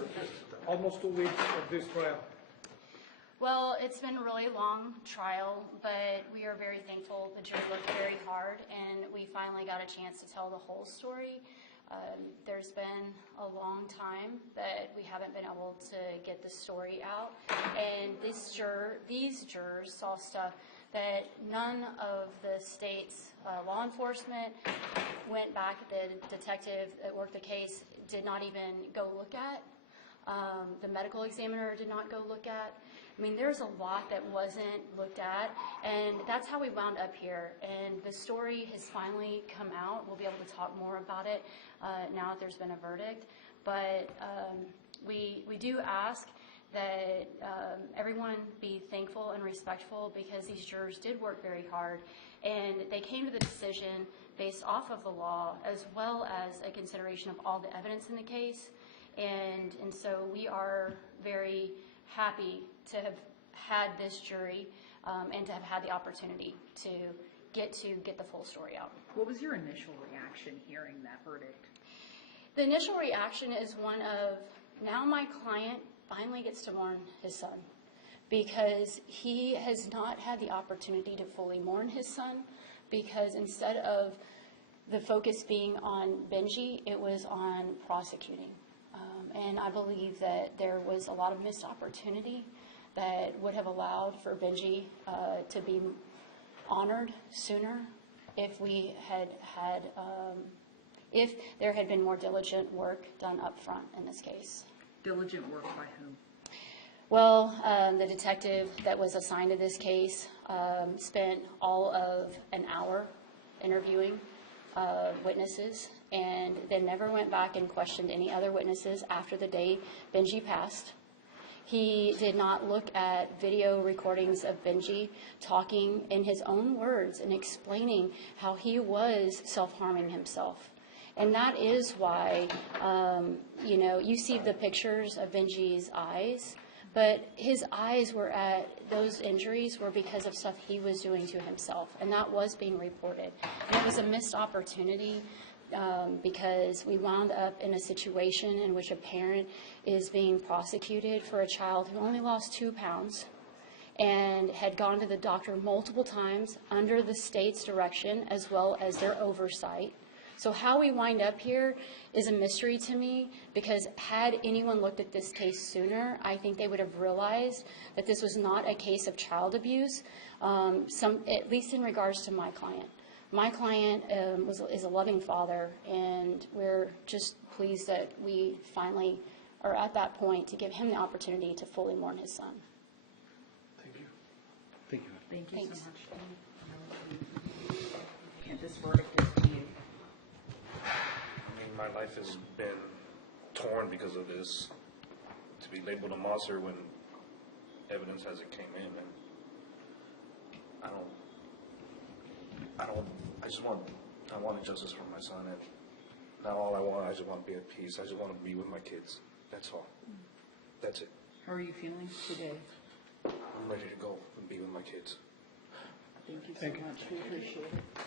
after almost 2 weeks of this trial? Well, it's been a really long trial, but we are very thankful. The jury worked very hard, and we finally got a chance to tell the whole story. There's been a long time that we haven't been able to get the story out, and these jurors saw stuff that none of the state's law enforcement went back. The detective that worked the case did not even go look at. The medical examiner did not go look at. I mean, there's a lot that wasn't looked at, and that's how we wound up here. And the story has finally come out. We'll be able to talk more about it now that there's been a verdict. But we do ask that everyone be thankful and respectful, because these jurors did work very hard, and they came to the decision based off of the law as well as a consideration of all the evidence in the case. And so we are very happy to have had this jury and to have had the opportunity to get the full story out. What was your initial reaction hearing that verdict? The initial reaction is one of, now my client finally gets to mourn his son, because he has not had the opportunity to fully mourn his son, because instead of the focus being on Benji, it was on prosecuting. And I believe that there was a lot of missed opportunity that would have allowed for Benji to be honored sooner if we had if there had been more diligent work done up front in this case. Diligent work by whom? Well, the detective that was assigned to this case spent all of an hour interviewing witnesses, and then never went back and questioned any other witnesses after the day Benji passed. He did not look at video recordings of Benji talking in his own words and explaining how he was self-harming himself. And that is why, you see the pictures of Benji's eyes, but his eyes were those injuries were because of stuff he was doing to himself, and that was being reported. And it was a missed opportunity because we wound up in a situation in which a parent is being prosecuted for a child who only lost 2 pounds and had gone to the doctor multiple times under the state's direction as well as their oversight. So how we wind up here is a mystery to me, because had anyone looked at this case sooner, I think they would have realized that this was not a case of child abuse, at least in regards to my client. My client is a loving father, and we're just pleased that we finally are at that point to give him the opportunity to fully mourn his son. Thank you. Thank you. Thank you Thanks. so much. And this verdict is to you. I mean, my life has been torn because of this. To be labeled a monster when evidence hasn't came in, and I wanted justice for my son, and not all I want, I just want to be at peace. I just want to be with my kids. That's all. That's it. How are you feeling today? I'm ready to go and be with my kids. Thank you so much. We appreciate it.